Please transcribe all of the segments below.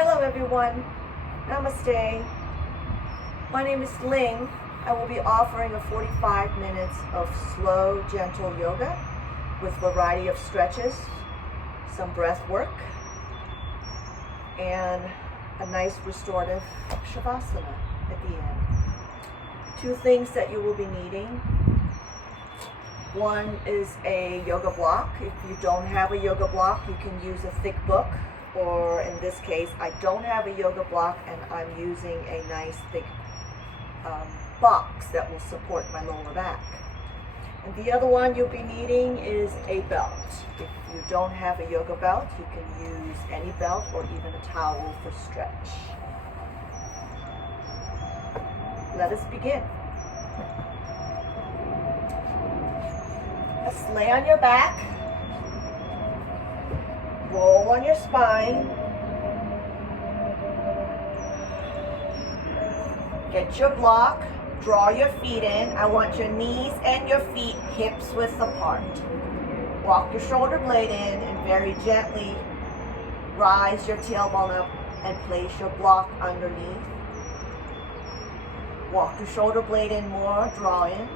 Hello everyone, Namaste. My name is Ling. I will be offering a 45 minutes of slow, gentle yoga with a variety of stretches, some breath work, and a nice restorative Shavasana at the end. Two things that you will be needing. One is a yoga block. If you don't have a yoga block, you can use a thick book. Or in this case, I don't have a yoga block and I'm using a nice thick box that will support my lower back. And the other one you'll be needing is a belt. If you don't have a yoga belt, you can use any belt or even a towel for stretch. Let us begin. Just lay on your back. Roll on your spine. Get your block. Draw your feet in. I want your knees and your feet hips width apart. Walk your shoulder blade in and very gently rise your tailbone up and place your block underneath. Walk your shoulder blade in more. Draw in.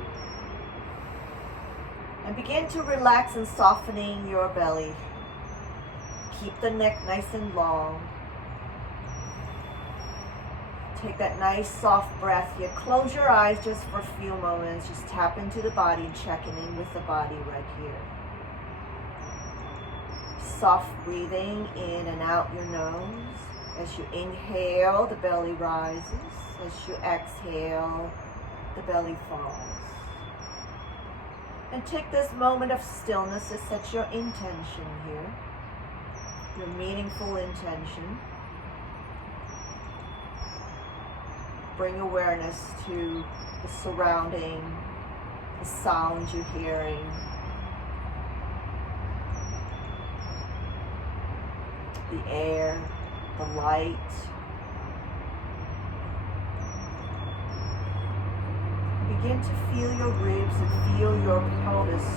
And begin to relax and softening your belly. Keep the neck nice and long. Take that nice soft breath here. Close your eyes just for a few moments. Just tap into the body and checking in with the body right here. Soft breathing in and out your nose. As you inhale, the belly rises. As you exhale, the belly falls. And take this moment of stillness to set your intention here. Your meaningful intention. Bring awareness to the surrounding, the sounds you're hearing, the air, the light. Begin to feel your ribs and feel your pelvis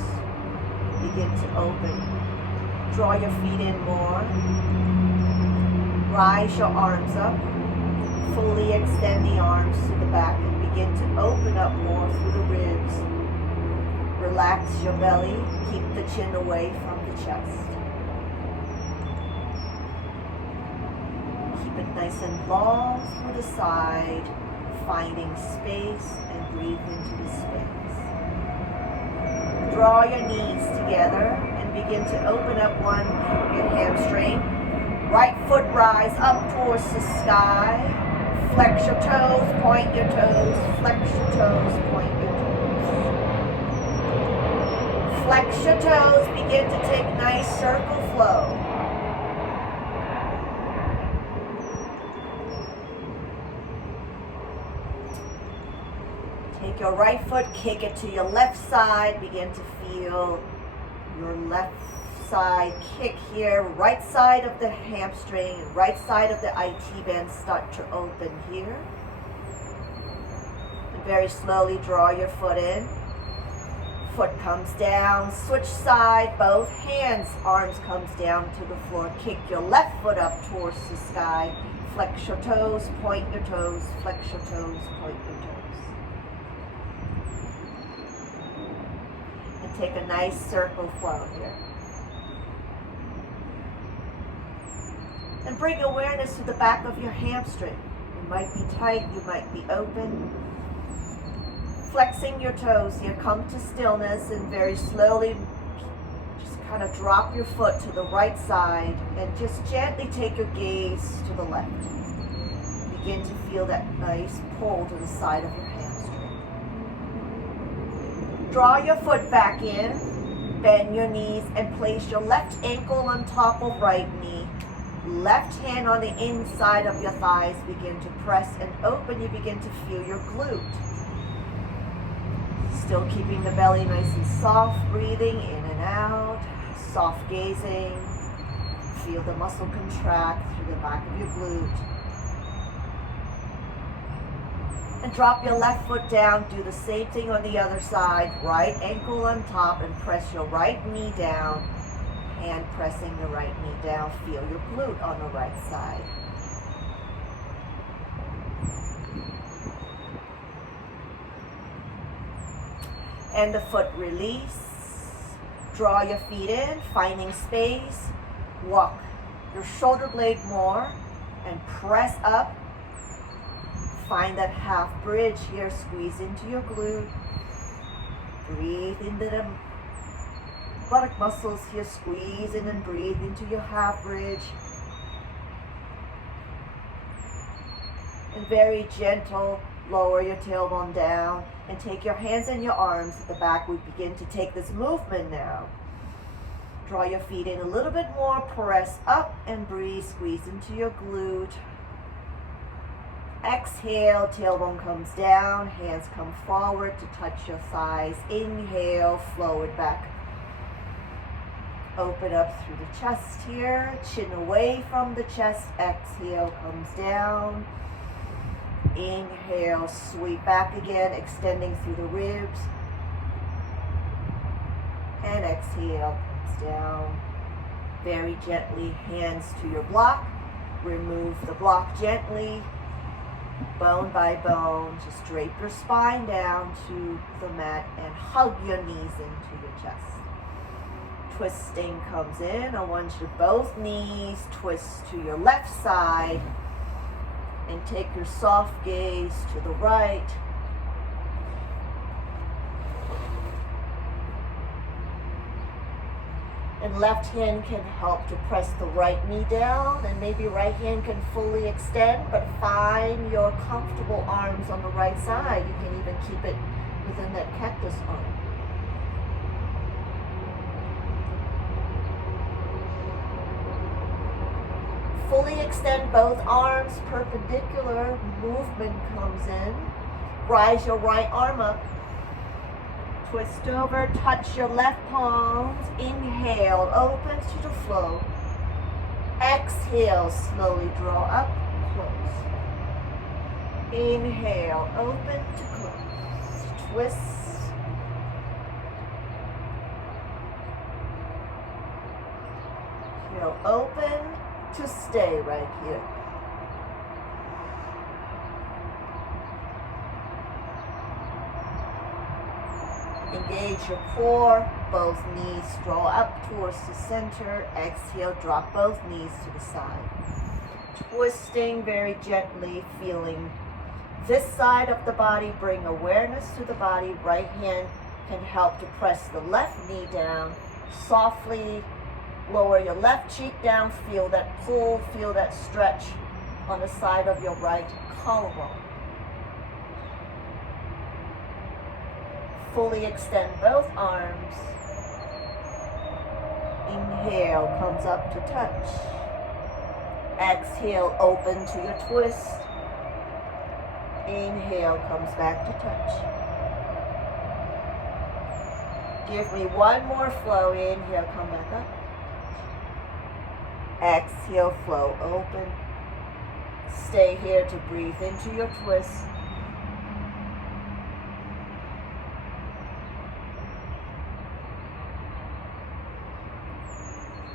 begin to open. Draw your feet in more. Rise your arms up. Fully extend the arms to the back and begin to open up more through the ribs. Relax your belly. Keep the chin away from the chest. Keep it nice and long through the side, finding space and breathe into the space. Draw your knees together. Begin to open up your hamstring. Right foot rise up towards the sky. Flex your toes, point your toes. Flex your toes, point your toes. Flex your toes, begin to take nice circle flow. Take your right foot, kick it to your left side. Begin to feel your left side kick here, right side of the hamstring, right side of the IT band start to open here. And very slowly draw your foot in. Foot comes down, switch side, both hands, arms comes down to the floor. Kick your left foot up towards the sky. Flex your toes, point your toes, flex your toes, point your toes. Take a nice circle flow here. And bring awareness to the back of your hamstring. You might be tight, you might be open. Flexing your toes here, come to stillness and very slowly just kind of drop your foot to the right side and just gently take your gaze to the left. Begin to feel that nice pull to the side of your hamstring. Draw your foot back in, bend your knees, and place your left ankle on top of right knee. Left hand on the inside of your thighs. Begin to press and open. You begin to feel your glute. Still keeping the belly nice and soft, breathing in and out, soft gazing. Feel the muscle contract through the back of your glute. And drop your left foot down. Do the same thing on the other side. Right ankle on top and press your right knee down. Hand pressing the right knee down. Feel your glute on the right side. And the foot release. Draw your feet in, finding space. Walk your shoulder blade more and press up. Find that half bridge here. Squeeze into your glute. Breathe into the buttock muscles here. Squeeze in and breathe into your half bridge. And very gentle, lower your tailbone down and take your hands and your arms at the back. We begin to take this movement now. Draw your feet in a little bit more, press up and breathe, squeeze into your glute. Exhale, tailbone comes down, hands come forward to touch your thighs. Inhale, flow it back. Open up through the chest here, chin away from the chest. Exhale, comes down. Inhale, sweep back again, extending through the ribs. And exhale, comes down. Very gently, hands to your block. Remove the block gently, bone by bone. Just drape your spine down to the mat and hug your knees into your chest. Twisting comes in. I want you to both knees twist to your left side. And take your soft gaze to the right. And left hand can help to press the right knee down, and maybe right hand can fully extend, but find your comfortable arms on the right side. You can even keep it within that cactus arm. Fully extend both arms, perpendicular, movement comes in. Rise your right arm up. Twist over, touch your left palms. Inhale, open to the flow. Exhale, slowly draw up, close. Inhale, open to close. Twist. Heel open to stay right here. Engage your core, both knees draw up towards the center. Exhale, drop both knees to the side. Twisting very gently, feeling this side of the body, bring awareness to the body. Right hand can help to press the left knee down. Softly lower your left cheek down, feel that pull, feel that stretch on the side of your right collarbone. Fully extend both arms. Inhale, comes up to touch. Exhale, open to your twist. Inhale, comes back to touch. Give me one more flow. Inhale, come back up. Exhale, flow open. Stay here to breathe into your twist.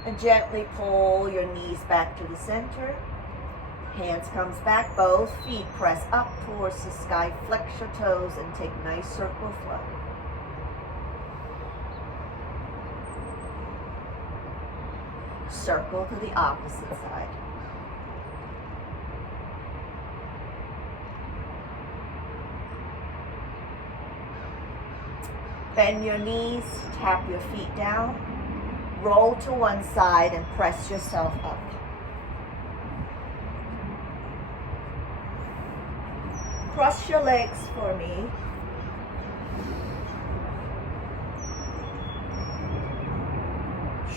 And gently pull your knees back to the center. Hands comes back, both feet press up towards the sky. Flex your toes and take nice circle flow. Circle to the opposite side. Bend your knees, tap your feet down. Roll to one side and press yourself up. Cross your legs for me.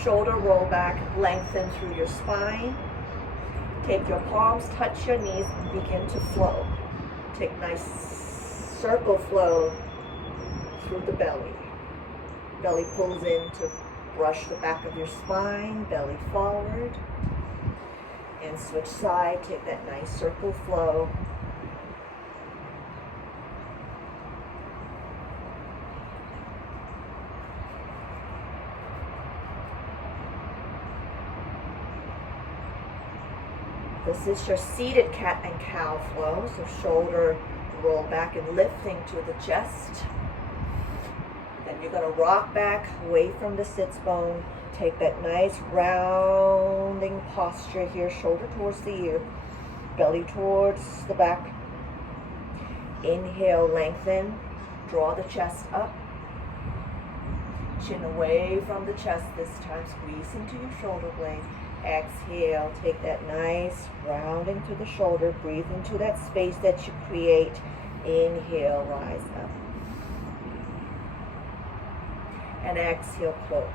Shoulder roll back, lengthen through your spine. Take your palms, touch your knees, and begin to flow. Take nice circle flow through the belly. Belly pulls in to brush the back of your spine, belly forward. And switch side, take that nice circle flow. The This is your seated cat and cow flow. So shoulder roll back and lifting to the chest. Then you're going to rock back away from the sits bone. Take that nice rounding posture here, shoulder towards the ear, belly towards the back. Inhale, lengthen, draw the chest up. Chin away from the chest this time, squeeze into your shoulder blade. Exhale, take that nice rounding to the shoulder, breathe into that space that you create. Inhale, rise up. And exhale, close.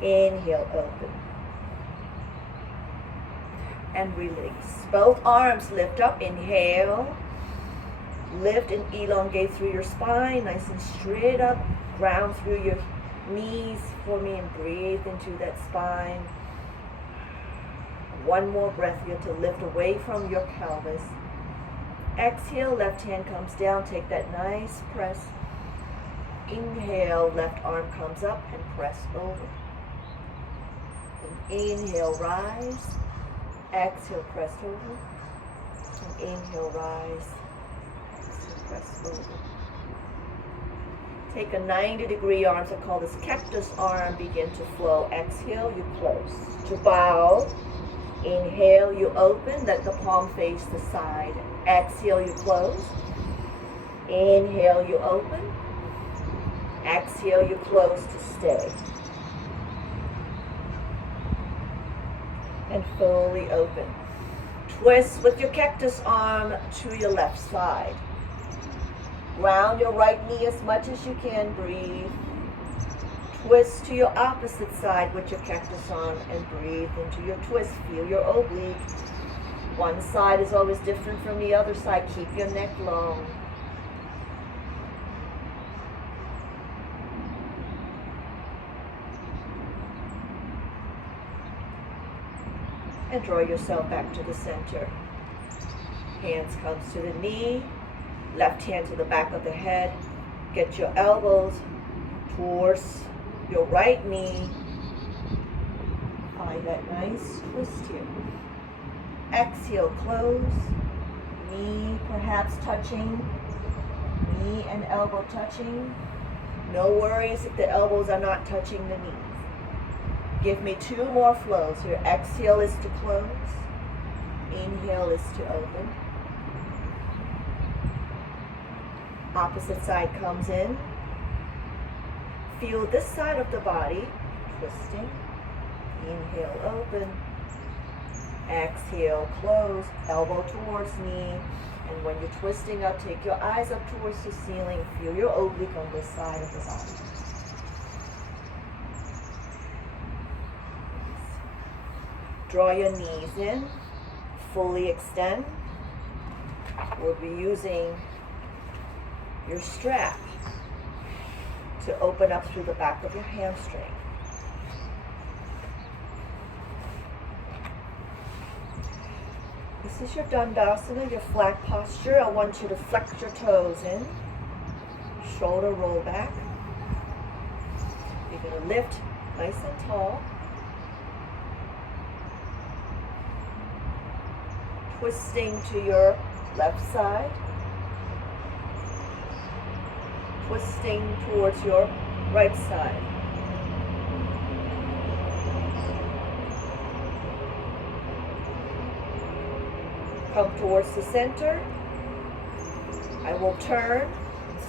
Inhale, open. And release. Both arms lift up. Inhale. Lift and elongate through your spine. Nice and straight up. Ground through your knees for me and breathe into that spine. One more breath here to lift away from your pelvis. Exhale, left hand comes down. Take that nice press. Inhale, left arm comes up and press over. And inhale, rise. Exhale, press over. And inhale, rise. Exhale, press over. Take a 90-degree arms. I call this cactus arm. Begin to flow. Exhale, you close. To bow. Inhale, you open. Let the palm face the side. Exhale, you close. Inhale, you open. Exhale, you close to stay. And fully open. Twist with your cactus arm to your left side. Round your right knee as much as you can. Breathe. Twist to your opposite side with your cactus arm and breathe into your twist. Feel your oblique. One side is always different from the other side. Keep your neck long. And draw yourself back to the center. Hands comes to the knee. Left hand to the back of the head. Get your elbows towards your right knee. Find that nice twist here. Exhale, close. Knee perhaps touching. Knee and elbow touching. No worries if the elbows are not touching the knees. Give me two more flows here. Exhale is to close. Inhale is to open. Opposite side comes in. Feel this side of the body twisting. Inhale, open. Exhale, close. Elbow towards knee. And when you're twisting up, take your eyes up towards the ceiling. Feel your oblique on this side of the body. Draw your knees in. Fully extend. We'll be using your strap to open up through the back of your hamstring. This is your Dandasana, your flat posture. I want you to flex your toes in. Shoulder roll back. You're going to lift nice and tall. Twisting to your left side. Twisting towards your right side. Come towards the center. I will turn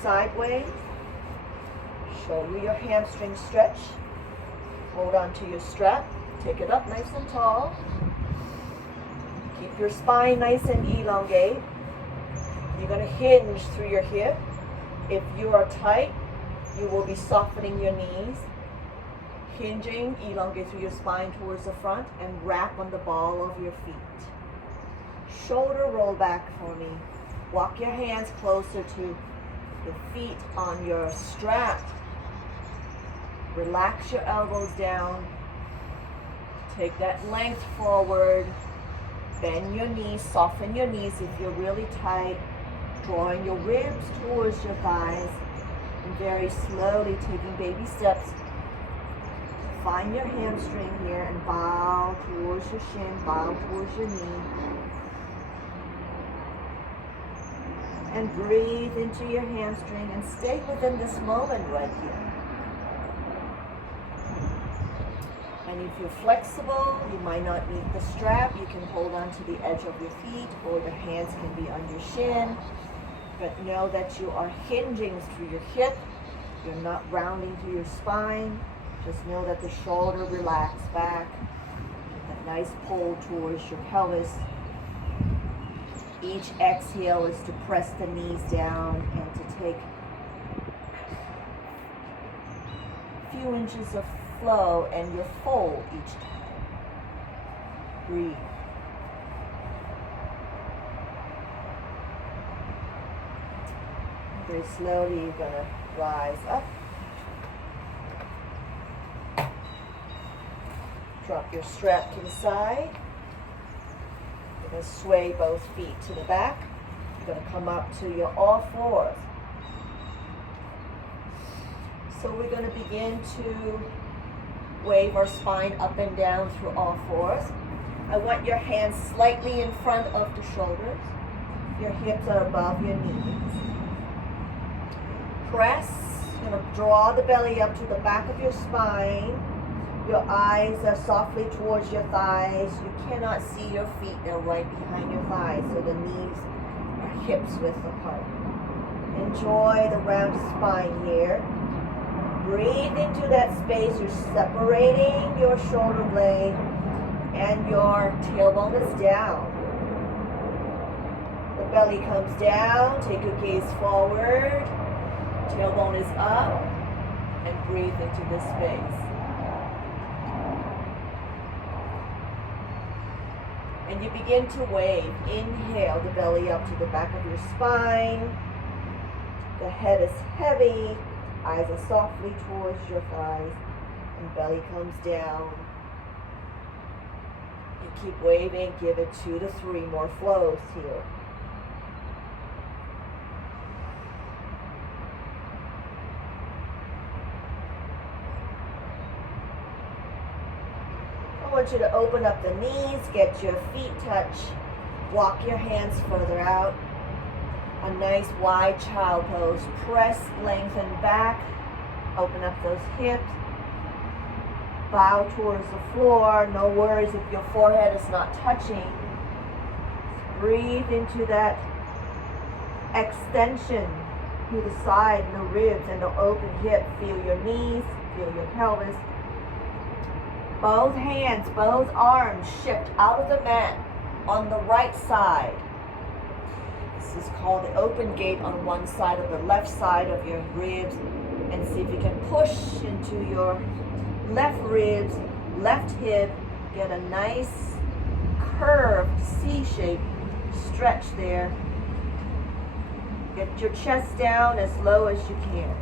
sideways. Show you your hamstring stretch. Hold on to your strap. Take it up nice and tall. Keep your spine nice and elongate. You're going to hinge through your hip. If you are tight, you will be softening your knees. Hinging, elongate through your spine towards the front and wrap on the ball of your feet. Shoulder roll back for me. Walk your hands closer to the feet on your strap. Relax your elbows down. Take that length forward. Bend your knees, soften your knees if you're really tight. Drawing your ribs towards your thighs. And very slowly taking baby steps find your hamstring here and bow towards your shin, bow towards your knee. And breathe into your hamstring and stay within this moment right here. And if you're flexible, you might not need the strap. You can hold on to the edge of your feet, or your hands can be on your shin. But know that you are hinging through your hip. You're not rounding through your spine. Just know that the shoulder relaxes back. That nice pull towards your pelvis. Each exhale is to press the knees down and to take a few inches of flow, and you'll fold each time. Breathe. Very slowly, you're going to rise up. Drop your strap to the side. You're going to sway both feet to the back. You're going to come up to your all fours. So we're going to begin to wave our spine up and down through all fours. I want your hands slightly in front of the shoulders. Your hips are above your knees. Press. You're going to draw the belly up to the back of your spine. Your eyes are softly towards your thighs. You cannot see your feet. They're right behind your thighs, so the knees are hips width apart. Enjoy the round spine here. Breathe into that space. You're separating your shoulder blade and your tailbone is down. The belly comes down. Take your gaze forward. Tailbone is up. And breathe into this space. And you begin to wave. Inhale the belly up to the back of your spine. The head is heavy. Eyes are softly towards your thighs, and belly comes down. You keep waving, give it 2 to 3 more flows here. I want you to open up the knees, get your feet touch, walk your hands further out. A nice wide child pose. Press, lengthen back. Open up those hips. Bow towards the floor. No worries if your forehead is not touching. Breathe into that extension to the side and the ribs and the open hip. Feel your knees. Feel your pelvis. Both hands, both arms shift out of the mat on the right side. This is called the open gate on one side of the left side of your ribs, and see if you can push into your left ribs, left hip, get a nice curved C-shape stretch there. Get your chest down as low as you can.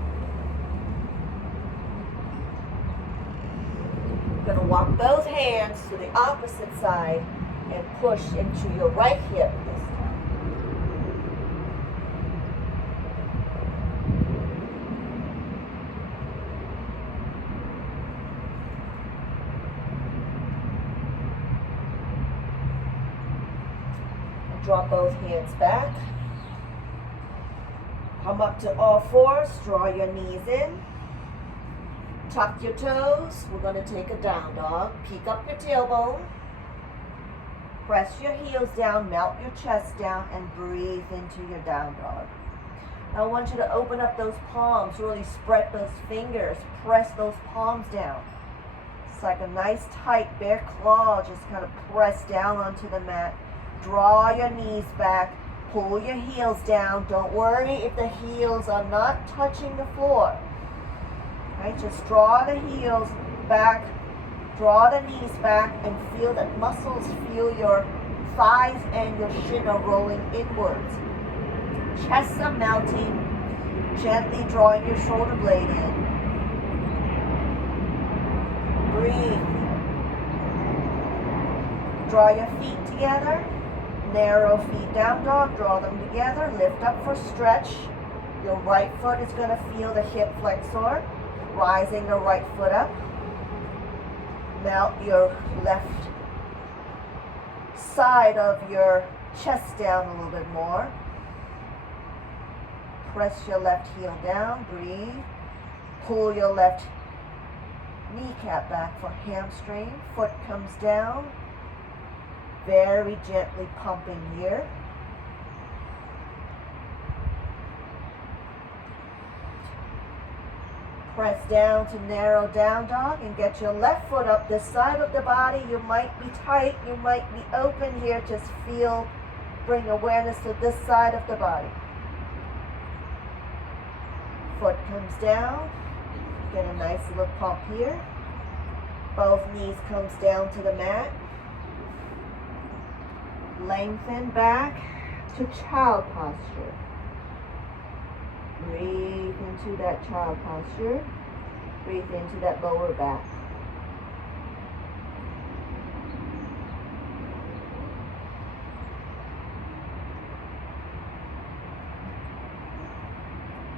You're going to walk both hands to the opposite side and push into your right hip this time. Drop both hands back. Come up to all fours. Draw your knees in. Tuck your toes. We're going to take a down dog. Peek up your tailbone. Press your heels down. Melt your chest down and breathe into your down dog. Now I want you to open up those palms. Really spread those fingers. Press those palms down. It's like a nice tight bare claw. Just kind of press down onto the mat. Draw your knees back, pull your heels down. Don't worry if the heels are not touching the floor. Right? Just draw the heels back, draw the knees back, and feel that muscles, feel your thighs and your shin are rolling inwards. Chests are melting, gently drawing your shoulder blade in. Breathe. Draw your feet together. Narrow feet down dog, draw them together, lift up for stretch. Your right foot is going to feel the hip flexor, rising the right foot up. Melt your left side of your chest down a little bit more. Press your left heel down, breathe. Pull your left kneecap back for hamstring. Foot comes down. Very gently pumping here. Press down to narrow down dog and get your left foot up this side of the body. You might be tight, you might be open here. Just feel, bring awareness to this side of the body. Foot comes down. Get a nice little pump here. Both knees comes down to the mat. Lengthen back to child posture. Breathe into that child posture. Breathe into that lower back.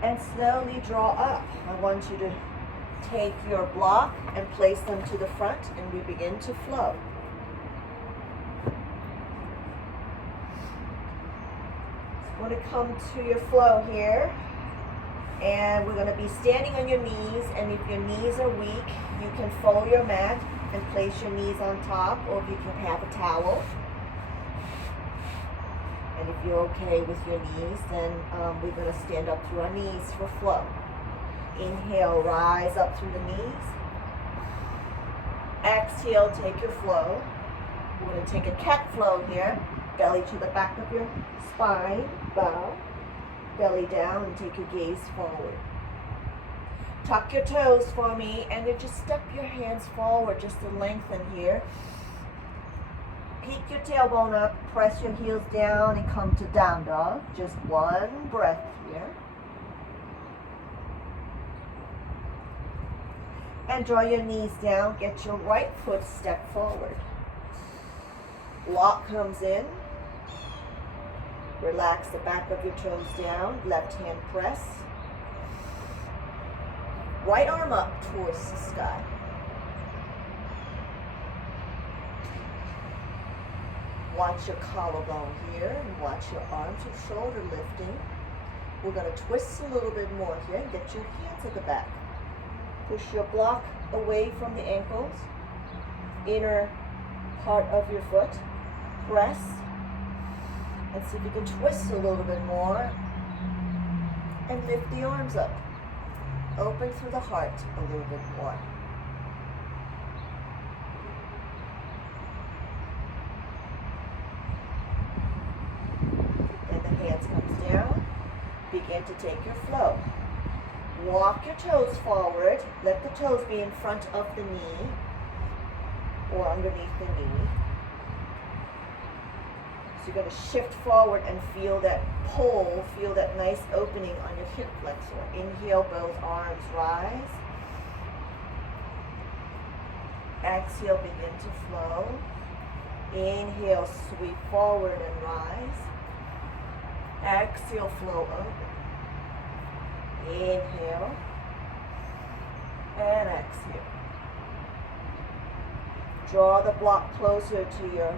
And slowly draw up. I want you to take your block and place them to the front, and we begin to flow. So we're going to come to your flow here, and we're going to be standing on your knees, and if your knees are weak, you can fold your mat and place your knees on top, or if you can have a towel. And if you're okay with your knees, then we're going to stand up through our knees for flow. Inhale, rise up through the knees. Exhale, take your flow. We're going to take a cat flow here. Belly to the back of your spine. Bow. Belly down and take your gaze forward. Tuck your toes for me, and then just step your hands forward just to lengthen here. Peek your tailbone up, press your heels down, and come to down dog. Just one breath here. And draw your knees down. Get your right foot step forward. Lock comes in. Relax the back of your toes down. Left hand press. Right arm up towards the sky. Watch your collarbone here, and watch your arms and shoulder lifting. We're going to twist a little bit more here and get your hands at the back. Push your block away from the ankles, inner part of your foot. Press, and see if you can twist a little bit more, and lift the arms up. Open through the heart a little bit more. Hands comes down. Begin to take your flow. Walk your toes forward. Let the toes be in front of the knee or underneath the knee. So you're going to shift forward and feel that pull, feel that nice opening on your hip flexor. Inhale, both arms rise. Exhale, begin to flow. Inhale, sweep forward and rise. Exhale, flow open. Inhale and exhale. Draw the block closer to your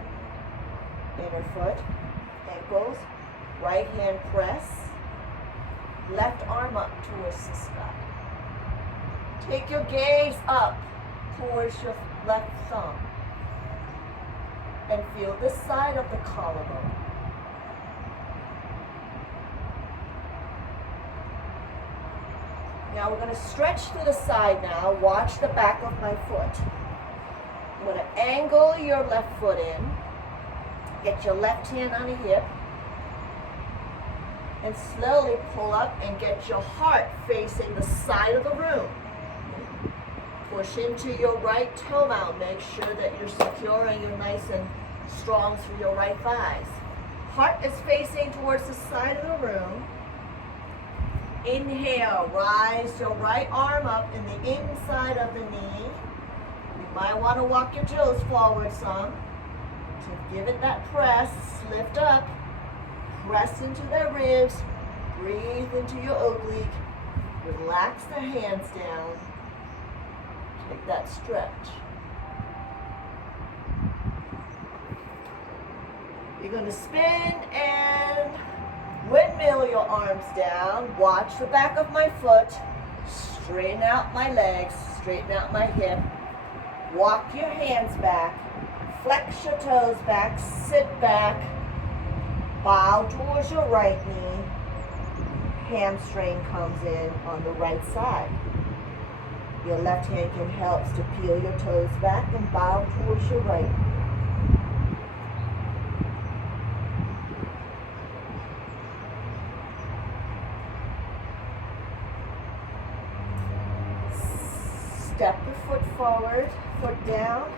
inner foot, ankles. Right hand press. Left arm up towards the sky. Take your gaze up towards your left thumb and feel this side of the collarbone. Now we're going to stretch to the side now. Watch the back of my foot. I'm going to angle your left foot in. Get your left hand on the hip. And slowly pull up and get your heart facing the side of the room. Push into your right toe mount. Make sure that you're secure and you're nice and strong through your right thighs. Heart is facing towards the side of the room. Inhale, rise your right arm up in the inside of the knee. You might want to walk your toes forward some to give it that press. Lift up, press into the ribs, breathe into your oblique, relax the hands down, take that stretch. You're going to spin and windmill your arms down. Watch the back of my foot. Straighten out my legs. Straighten out my hip. Walk your hands back. Flex your toes back. Sit back. Bow towards your right knee. Hamstring comes in on the right side. Your left hand can help to peel your toes back and bow towards your right. Step the foot forward, foot down.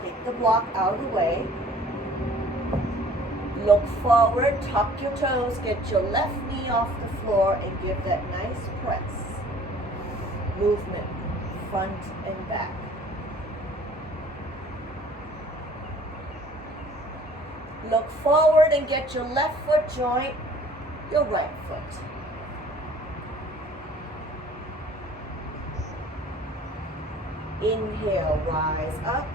Take the block out of the way. Look forward, tuck your toes, get your left knee off the floor and give that nice press. Movement, front and back. Look forward and get your left foot joint, your right foot. Inhale, rise up.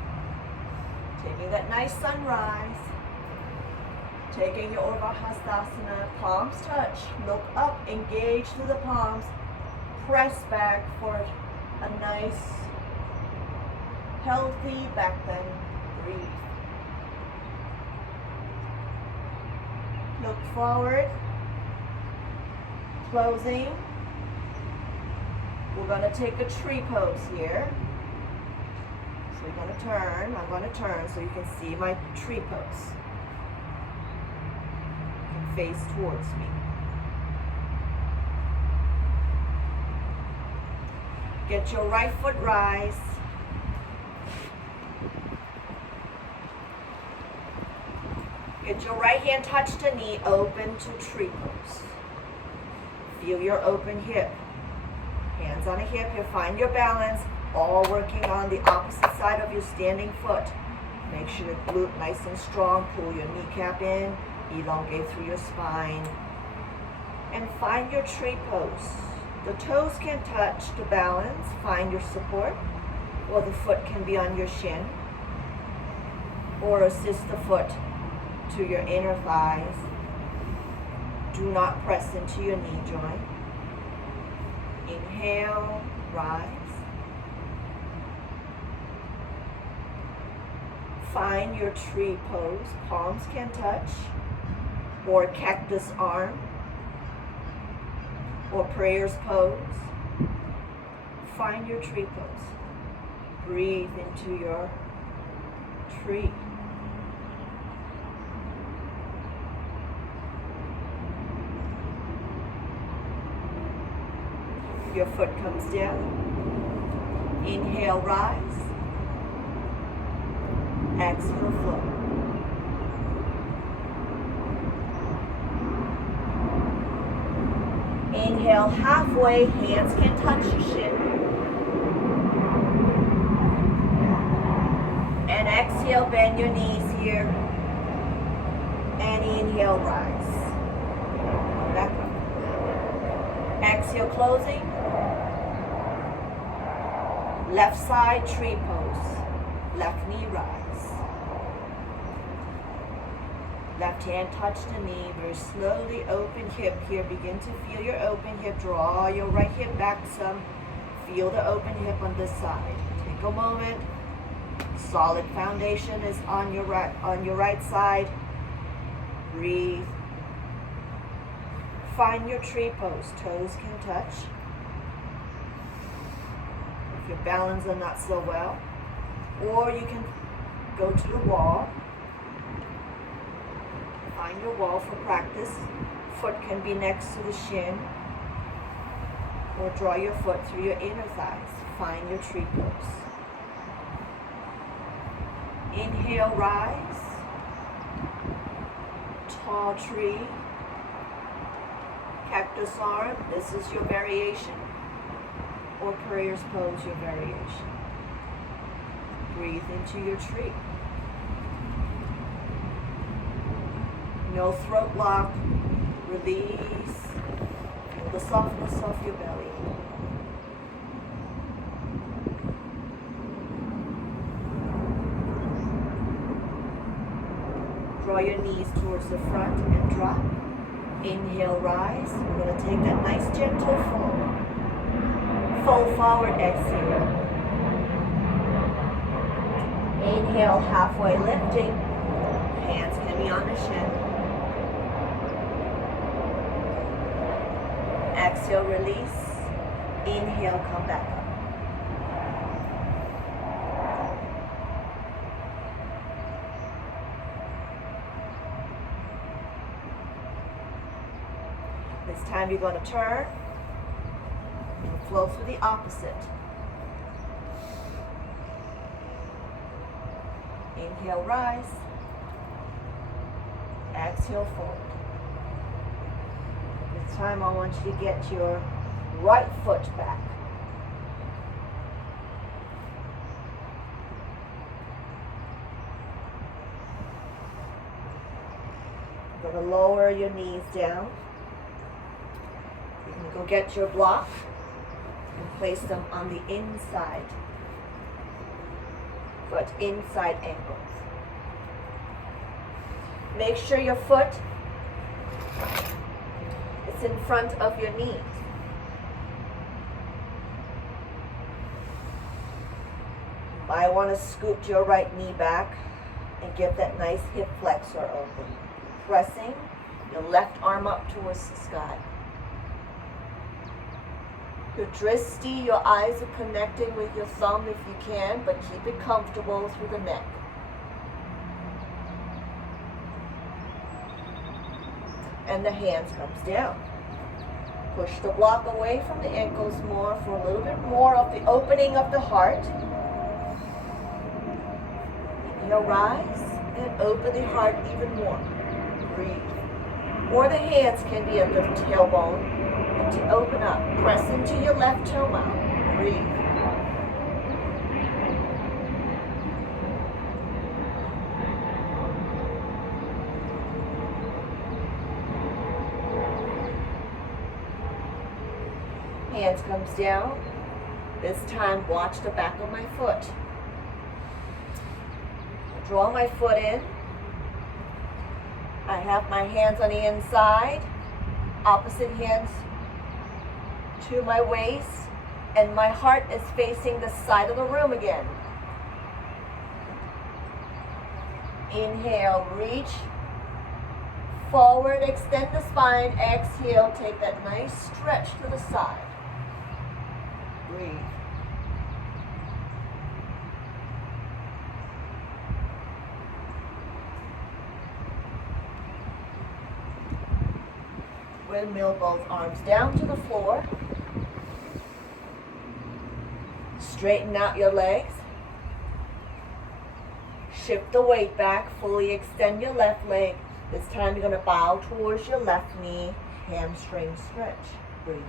Taking that nice sunrise. Taking your Urdhva palms touch. Look up, engage through the palms. Press back for a nice, healthy back bend. Breathe. Look forward. Closing. We're going to take a tree pose here. So we're going to turn. I'm going to turn so you can see my tree pose. You can face towards me. Get your right foot rise. Get your right hand touch the knee, open to tree pose. Feel your open hip. Hands on a hip here, find your balance, all working on the opposite side of your standing foot. Make sure your glute nice and strong, pull your kneecap in, elongate through your spine. And find your tree pose. The toes can touch to balance, find your support, or the foot can be on your shin, or assist the foot to your inner thighs. Do not press into your knee joint. Inhale, rise. Find your tree pose. Palms can touch, or cactus arm, or prayers pose. Find your tree pose. Breathe into your tree. Your foot comes down. Inhale, rise. Exhale, flow. Inhale, halfway, hands can touch your shin. And exhale, bend your knees here. And inhale, rise. Back up. Exhale, closing. Left side, tree pose. Left knee, rise. Left hand touch the knee, very slowly open hip here. Begin to feel your open hip. Draw your right hip back some. Feel the open hip on this side. Take a moment. Solid foundation is on your right side. Breathe. Find your tree pose. Toes can touch. If your balance are not so well, or you can go to the wall. Find your wall for practice. Foot can be next to the shin, or draw your foot through your inner thighs. Find your tree pose. Inhale, rise. Tall tree. Cactus arm, this is your variation. Or prayers pose, your variation. Breathe into your tree. No throat lock. Release. Feel the softness of your belly. Draw your knees towards the front and drop. Inhale, rise. We're going to take that nice gentle fold. Fold forward, exhale. Inhale, halfway lifting. Hands can be on the shin. Exhale, release. Inhale, come back up. This time you're going to turn and flow through the opposite. Inhale, rise. Exhale, fold. This time I want you to get your right foot back. You're going to lower your knees down. You can go get your block and place them on the inside. Foot inside ankles. Make sure your foot is in front of your knees. You might want to scoot your right knee back and get that nice hip flexor open. Pressing your left arm up towards the sky. Your dristi, your eyes are connecting with your thumb if you can, but keep it comfortable through the neck. And the hands comes down. Push the block away from the ankles more for a little bit more of the opening of the heart. Inhale, rise, and open the heart even more. Breathe. Or the hands can be at the tailbone. To open up, press into your left toe out. Breathe. Hands comes down. This time, watch the back of my foot. Draw my foot in. I have my hands on the inside. Opposite hands to my waist, and my heart is facing the side of the room again. Inhale, reach forward, extend the spine. Exhale, take that nice stretch to the side. Breathe. Windmill both arms down to the floor. Straighten out your legs. Shift the weight back. Fully extend your left leg. This time you're going to bow towards your left knee. Hamstring stretch. Breathe.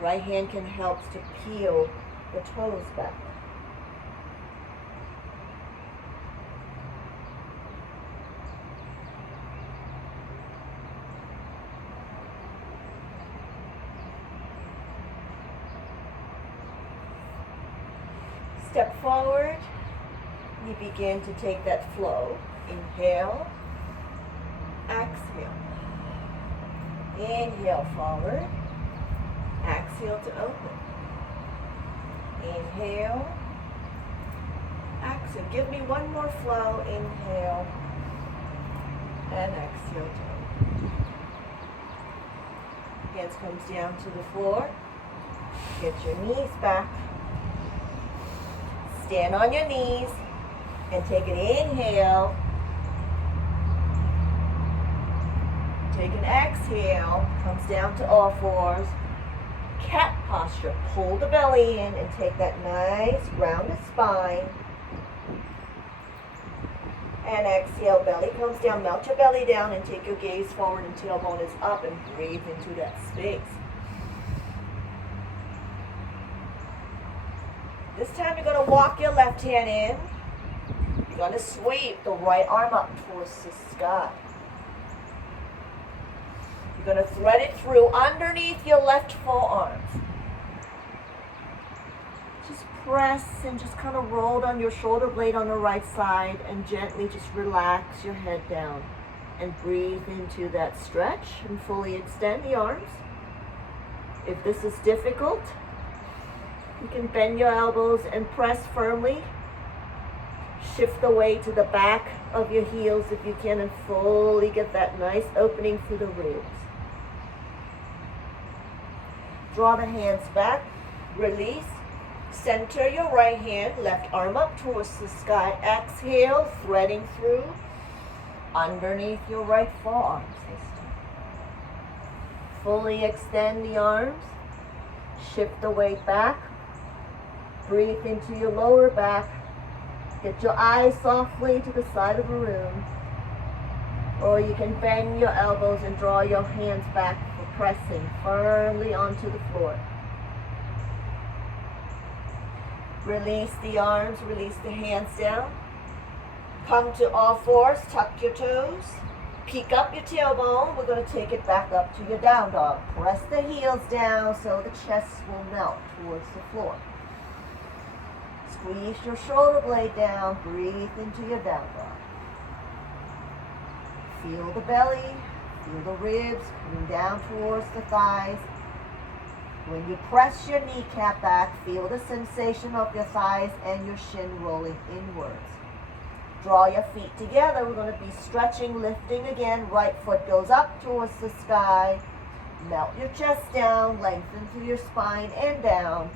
Right hand can help to peel the toes back. Step forward. You begin to take that flow. Inhale. Exhale. Inhale forward. Exhale to open. Inhale. Exhale. Give me one more flow. Inhale. And exhale to open. Hands comes down to the floor. Get your knees back. Stand on your knees and take an inhale. Take an exhale. Comes down to all fours. Cat posture. Pull the belly in and take that nice rounded spine. And exhale, belly comes down. Melt your belly down and take your gaze forward and tailbone is up and breathe into that space. This time you're going to walk your left hand in. You're going to sweep the right arm up towards the sky. You're going to thread it through underneath your left forearms. Just press and just kind of roll on your shoulder blade on the right side and gently just relax your head down and breathe into that stretch and fully extend the arms. If this is difficult, you can bend your elbows and press firmly. Shift the weight to the back of your heels if you can and fully get that nice opening through the ribs. Draw the hands back, release. Center your right hand, left arm up towards the sky. Exhale, threading through underneath your right forearm. Fully extend the arms. Shift the weight back. Breathe into your lower back. Get your eyes softly to the side of the room. Or you can bend your elbows and draw your hands back for pressing firmly onto the floor. Release the arms, release the hands down. Come to all fours, tuck your toes. Peek up your tailbone. We're going to take it back up to your down dog. Press the heels down so the chest will melt towards the floor. Squeeze your shoulder blade down. Breathe into your down dog. Feel the belly. Feel the ribs coming down towards the thighs. When you press your kneecap back, feel the sensation of your thighs and your shin rolling inwards. Draw your feet together. We're going to be stretching, lifting again. Right foot goes up towards the sky. Melt your chest down, lengthen through your spine and down.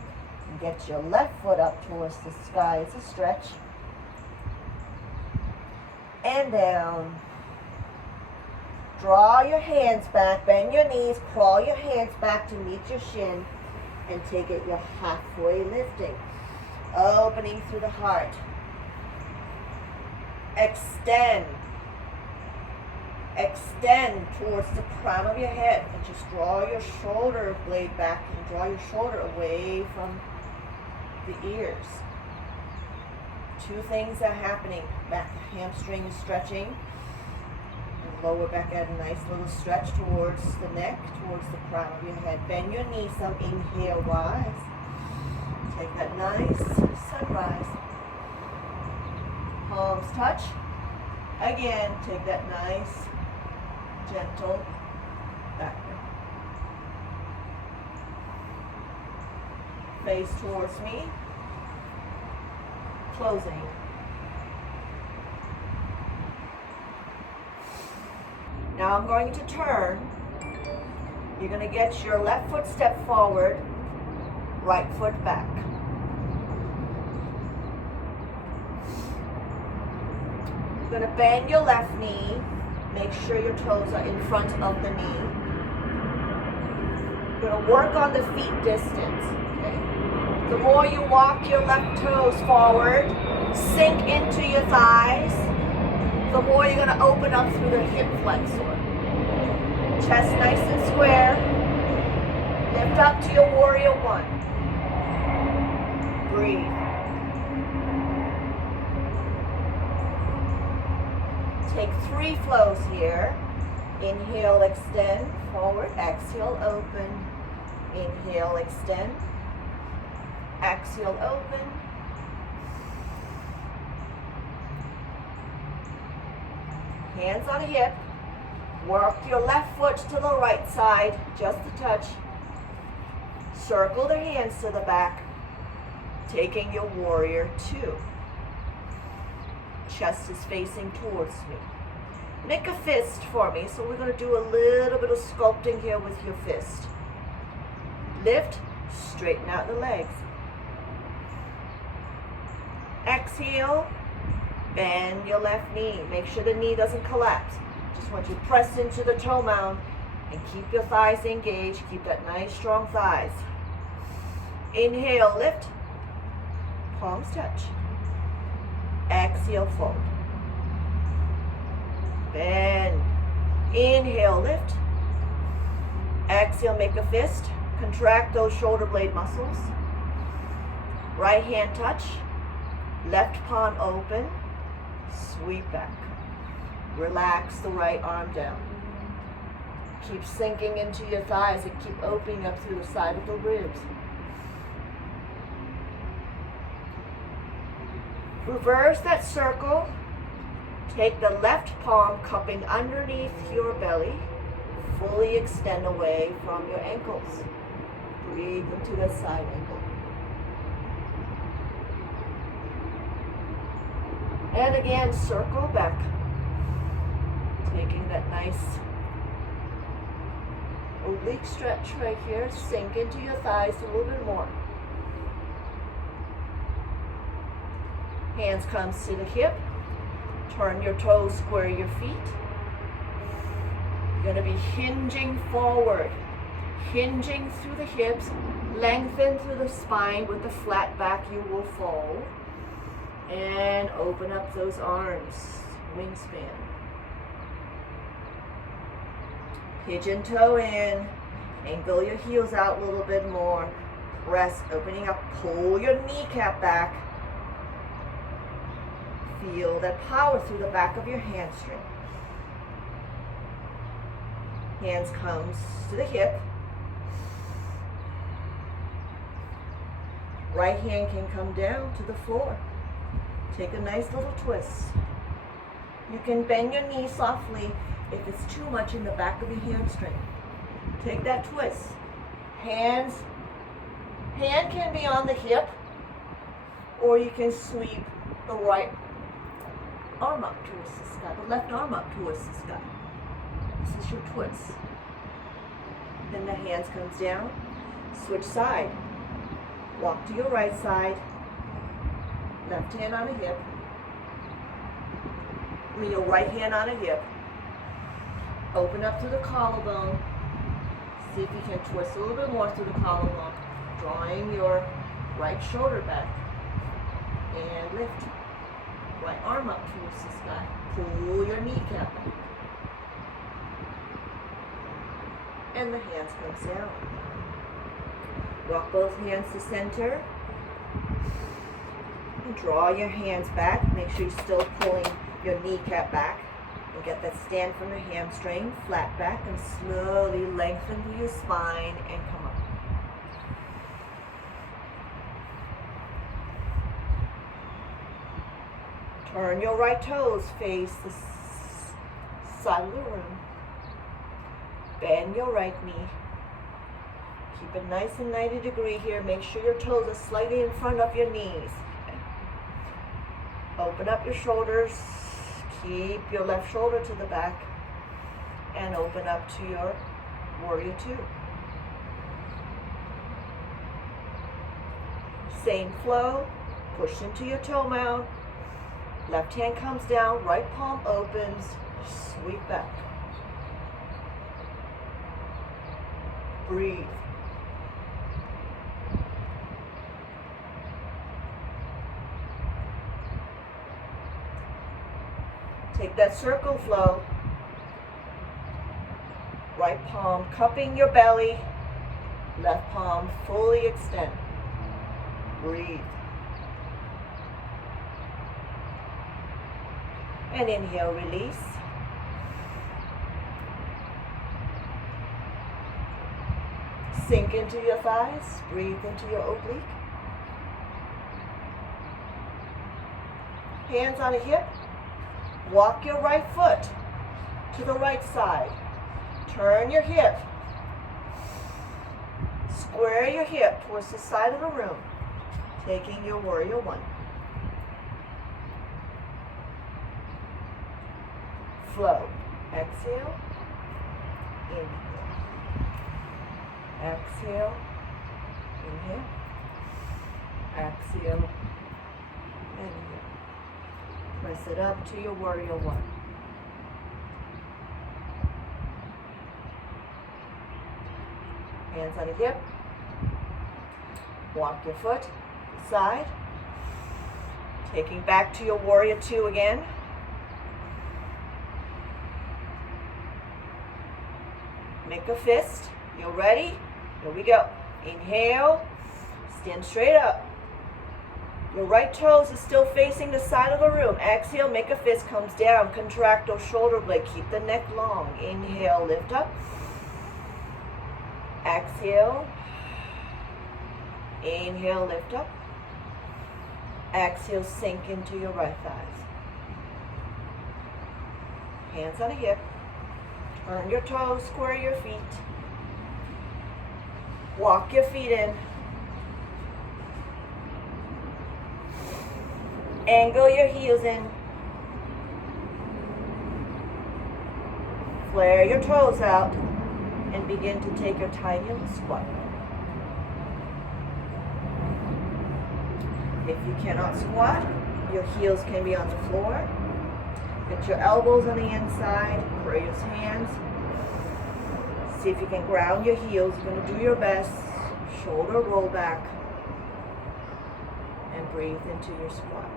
And get your left foot up towards the sky. It's a stretch. And down. Draw your hands back, bend your knees, crawl your hands back to meet your shin, and take it your halfway lifting. Opening through the heart. Extend. Extend towards the crown of your head, and just draw your shoulder blade back and draw your shoulder away from the ears. Two things are happening. Back hamstring is stretching. Lower back at a nice little stretch towards the neck, towards the crown of your head. Bend your knees some. Inhale, rise. Take that nice sunrise. Palms touch. Again, take that nice, gentle backward. Face towards me. Closing. Now I'm going to turn. You're going to get your left foot step forward, right foot back. You're going to bend your left knee. Make sure your toes are in front of the knee. You're going to work on the feet distance. Okay? The more you walk your left toes forward, sink into your thighs, the more you're going to open up through the hip flexor. Chest nice and square. Lift up to your warrior one. Breathe. Take 3 flows here. Inhale, extend, forward. Exhale, open. Inhale, extend. Exhale, open. Hands on the hip. Work your left foot to the right side, just a touch. Circle the hands to the back, taking your warrior 2. Chest is facing towards me. Make a fist for me, so we're going to do a little bit of sculpting here with your fist. Lift, straighten out the legs. Exhale. Bend your left knee. Make sure the knee doesn't collapse. Just want you to press into the toe mound and keep your thighs engaged. Keep that nice strong thighs. Inhale, lift. Palms touch. Exhale, fold. Bend. Inhale, lift. Exhale, make a fist. Contract those shoulder blade muscles. Right hand touch. Left palm open. Sweep back. Relax the right arm down. Keep sinking into your thighs and keep opening up through the side of the ribs. Reverse that circle. Take the left palm cupping underneath your belly. Fully extend away from your ankles. Breathe into that side ankle. And again, circle back. Taking that nice oblique stretch right here. Sink into your thighs a little bit more. Hands comes to the hip. Turn your toes, square your feet. You're going to be hinging forward. Hinging through the hips. Lengthen through the spine. With the flat back, you will fold. And open up those arms. Wingspan. Pigeon toe in. Angle your heels out a little bit more. Press, opening up. Pull your kneecap back. Feel that power through the back of your hamstring. Hands comes to the hip. Right hand can come down to the floor. Take a nice little twist. You can bend your knee softly if it's too much in the back of your hamstring. Take that twist. Hand can be on the hip, or you can sweep the right arm up towards the sky, the left arm up towards the sky. This is your twist. Then the hands comes down. Switch side. Walk to your right side. Left hand on a hip. Your right hand on a hip. Open up through the collarbone. See if you can twist a little bit more through the collarbone. Drawing your right shoulder back. And lift. Right arm up towards the sky. Pull your kneecap back. And the hands comes down. Walk both hands to center. And draw your hands back. Make sure you're still pulling your kneecap back. And get that stand from your hamstring. Flat back and slowly lengthen through your spine and come up. Turn your right toes, face the side of the room. Bend your right knee. Keep it nice and 90 degree here. Make sure your toes are slightly in front of your knees. Open up your shoulders. Keep your left shoulder to the back. And open up to your warrior two. Same flow. Push into your toe mound. Left hand comes down, right palm opens, sweep back. Breathe. Take that circle flow. Right palm cupping your belly, left palm fully extend. Breathe. And inhale, release. Sink into your thighs. Breathe into your oblique. Hands on a hip. Walk your right foot to the right side. Turn your hip. Square your hip towards the side of the room. Taking your warrior one. Flow. Exhale. Inhale. Exhale. Inhale. Exhale. Inhale. Press it up to your warrior one. Hands on the hip. Walk your foot side. Taking back to your warrior two again. Make a fist. You ready? Here we go. Inhale. Stand straight up. Your right toes are still facing the side of the room. Exhale, make a fist, comes down. Contract those shoulder blades. Keep the neck long. Inhale, lift up. Exhale. Inhale, lift up. Exhale, sink into your right thighs. Hands on the hip. Turn your toes, square your feet. Walk your feet in. Angle your heels in. Flare your toes out and begin to take your tiny little squat. If you cannot squat, your heels can be on the floor. Get your elbows on the inside, raise hands. See if you can ground your heels. You're going to do your best. Shoulder roll back. And breathe into your squat.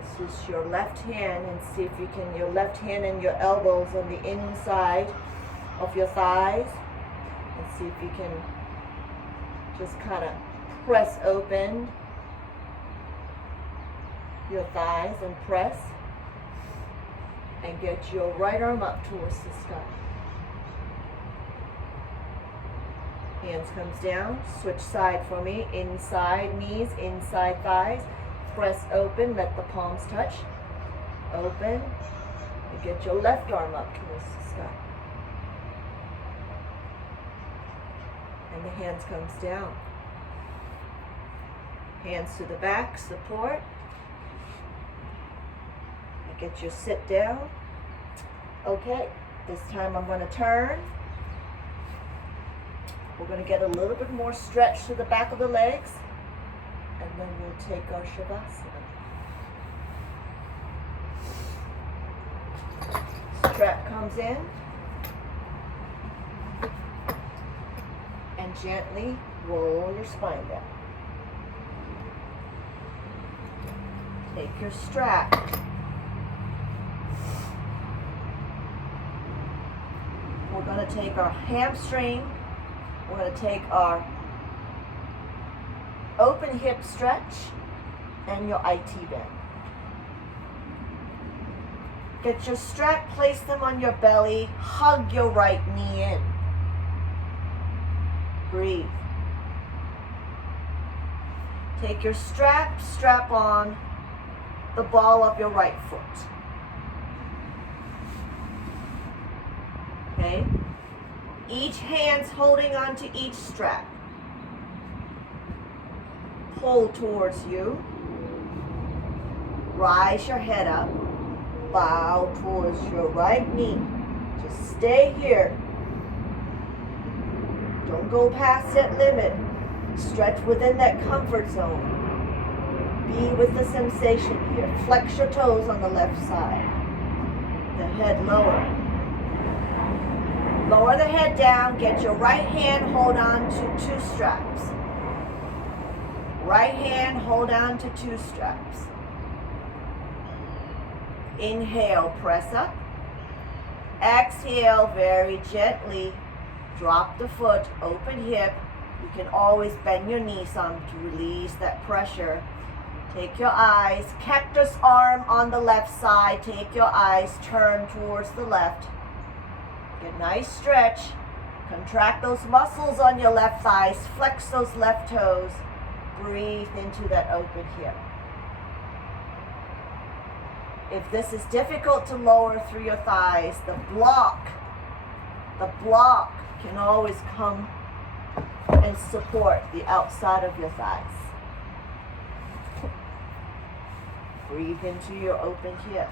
This is your left hand, and see if you can, your left hand and your elbows on the inside of your thighs. And see if you can just kind of press open your thighs and press. And get your right arm up towards the sky. Hands comes down. Switch side for me. Inside knees, inside thighs. Press open. Let the palms touch. Open. And get your left arm up towards the sky. And the hands comes down. Hands to the back. Support. Get your sit down. Okay, this time I'm going to turn. We're going to get a little bit more stretch to the back of the legs. And then we'll take our Shavasana. Strap comes in. And gently roll your spine down. Take your strap. We're going to take our hamstring, we're going to take our open hip stretch and your IT bend. Get your strap, place them on your belly, hug your right knee in. Breathe. Take your strap, strap on the ball of your right foot. Okay? Each hand's holding on to each strap. Pull towards you. Rise your head up. Bow towards your right knee. Just stay here. Don't go past that limit. Stretch within that comfort zone. Be with the sensation here. Flex your toes on the left side. The head lower. Lower the head down. Get your right hand, hold on to two straps. Right hand, hold on to two straps. Inhale, press up. Exhale, very gently. Drop the foot, open hip. You can always bend your knee some to release that pressure. Take your eyes, cactus arm on the left side. Take your eyes, turn towards the left. Get a nice stretch. Contract those muscles on your left thighs. Flex those left toes. Breathe into that open hip. If this is difficult to lower through your thighs, the block can always come and support the outside of your thighs. Breathe into your open hip.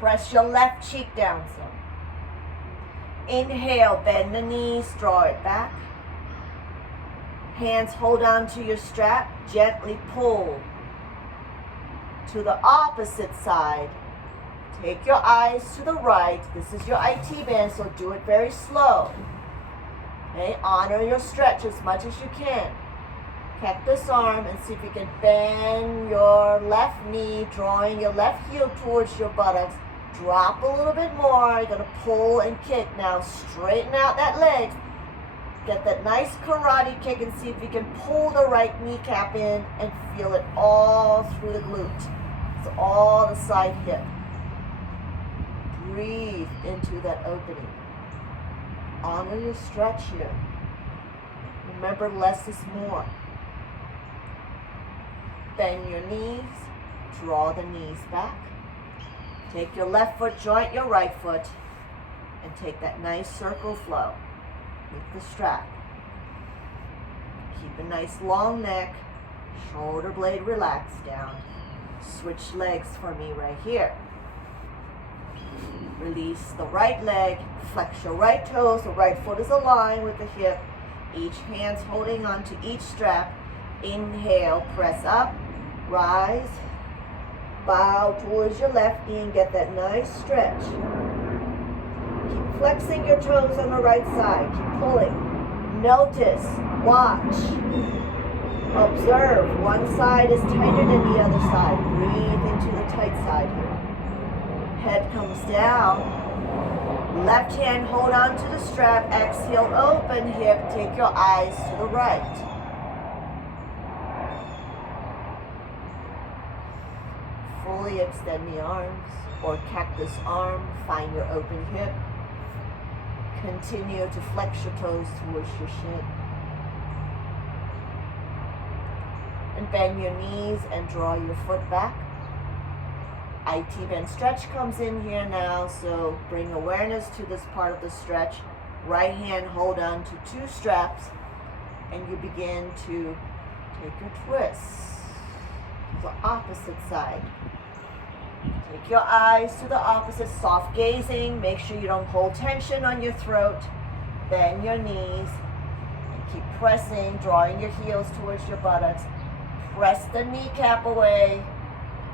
Press your left cheek down some. Inhale, bend the knees, draw it back. Hands hold on to your strap, gently pull to the opposite side. Take your eyes to the right. This is your IT band, so do it very slow. Okay, honor your stretch as much as you can. Cactus arm and see if you can bend your left knee, drawing your left heel towards your buttocks. Drop a little bit more. You're going to pull and kick. Now straighten out that leg. Get that nice karate kick and see if you can pull the right kneecap in and feel it all through the glute. So all the side hip. Breathe into that opening. Honor your stretch here. Remember, less is more. Bend your knees. Draw the knees back. Take your left foot, joint your right foot, and take that nice circle flow with the strap. Keep a nice long neck. Shoulder blade relaxed down. Switch legs for me right here. Release the right leg, flex your right toes, the right foot is aligned with the hip. Each hand's holding on to each strap. Inhale, press up, rise, bow towards your left knee and get that nice stretch. Keep flexing your toes on the right side, keep pulling. Notice, watch, observe. One side is tighter than the other side. Breathe into the tight side here. Head comes down. Left hand, hold on to the strap. Exhale, open hip. Take your eyes to the right. Fully extend the arms or cactus arm. Find your open hip. Continue to flex your toes towards your shin. And bend your knees and draw your foot back. IT bend stretch comes in here now, so bring awareness to this part of the stretch. Right hand, hold on to two straps, and you begin to take your twists to the opposite side. Take your eyes to the opposite, soft gazing. Make sure you don't hold tension on your throat. Bend your knees, and keep pressing, drawing your heels towards your buttocks. Press the kneecap away.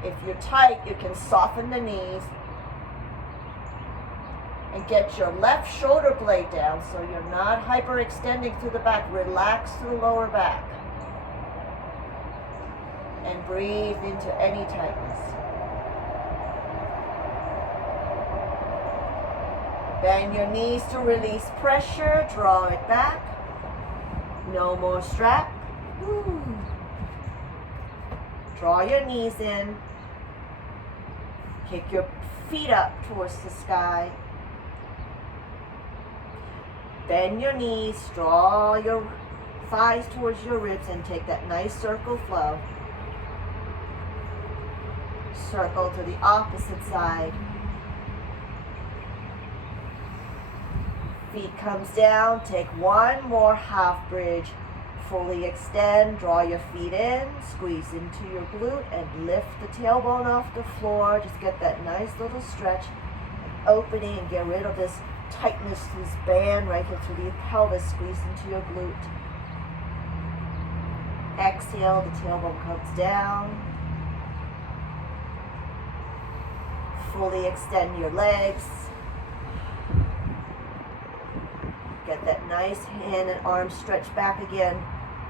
If you're tight, you can soften the knees and get your left shoulder blade down so you're not hyperextending through the back. Relax through the lower back. And breathe into any tightness. Bend your knees to release pressure. Draw it back. No more strap. Woo. Draw your knees in. Kick your feet up towards the sky. Bend your knees, draw your thighs towards your ribs and take that nice circle flow. Circle to the opposite side. Feet comes down, take one more half bridge. Fully extend, draw your feet in, squeeze into your glute and lift the tailbone off the floor. Just get that nice little stretch and opening and get rid of this tightness, this band right here through the pelvis. Squeeze into your glute. Exhale, the tailbone comes down. Fully extend your legs. Get that nice hand and arm stretch back again.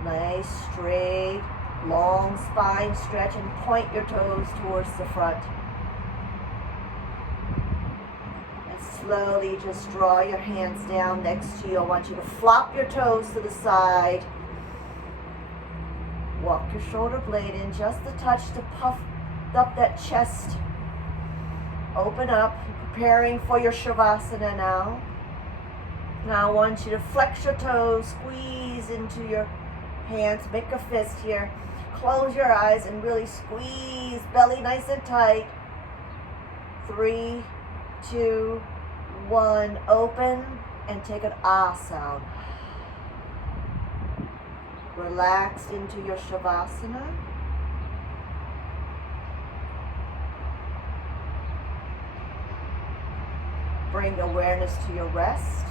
Nice, straight, long spine stretch and point your toes towards the front. And slowly just draw your hands down next to you. I want you to flop your toes to the side. Walk your shoulder blade in just a touch to puff up that chest. Open up, preparing for your Shavasana now. Now I want you to flex your toes, squeeze into your hands, make a fist here. Close your eyes and really squeeze, belly nice and tight. 3, 2, 1, open and take an ah sound. Relax into your Shavasana. Bring awareness to your rest.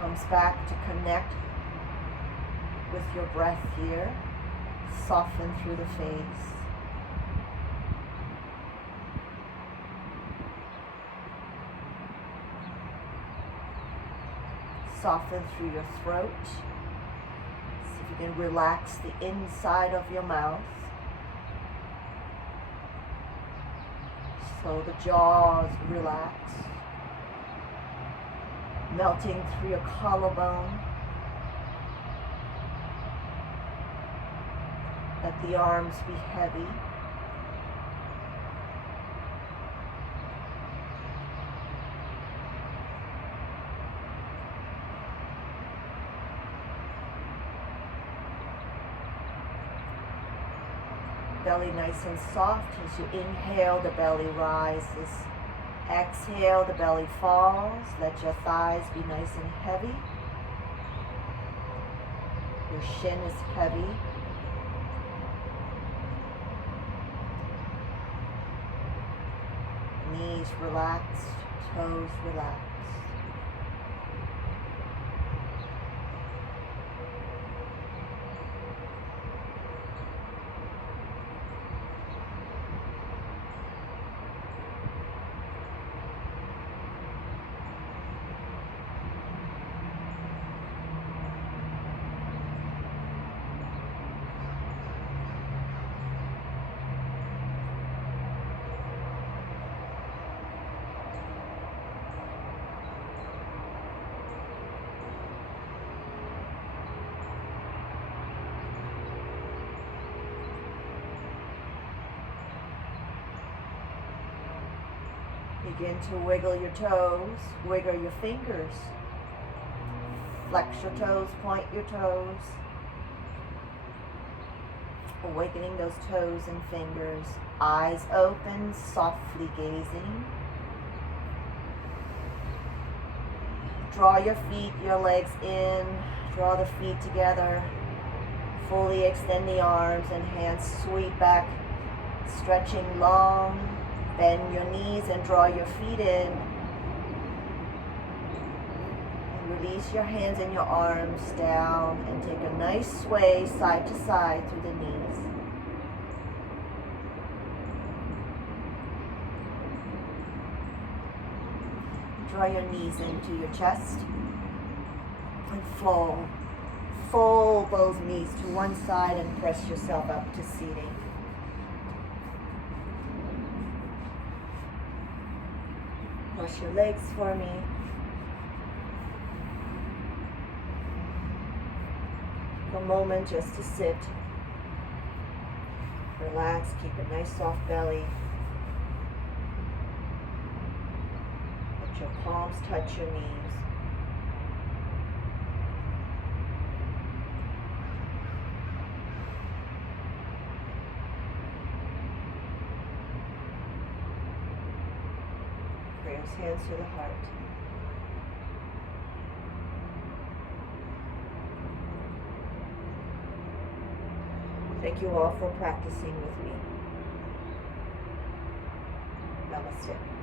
Comes back to connect with your breath here. Soften through the face. Soften through your throat. See if you can relax the inside of your mouth. So the jaws relax. Melting through your collarbone. Let the arms be heavy. belly nice and soft. As you inhale, the belly rises. Exhale, the belly falls. Let your thighs be nice and heavy. Your shin is heavy. Knees relaxed, toes relaxed. Begin to wiggle your toes, wiggle your fingers. Flex your toes, point your toes. Awakening those toes and fingers. Eyes open, softly gazing. Draw your feet, your legs in. Draw the feet together. Fully extend the arms and hands sweep back, stretching long. Bend your knees and draw your feet in. And release your hands and your arms down and take a nice sway side to side through the knees. Draw your knees into your chest and flow. Fold both knees to one side and press yourself up to seating. Cross your legs for me. Take a moment just to sit. Relax, keep a nice soft belly. Let your palms touch your knees. Hands to the heart. Thank you all for practicing with me. Namaste.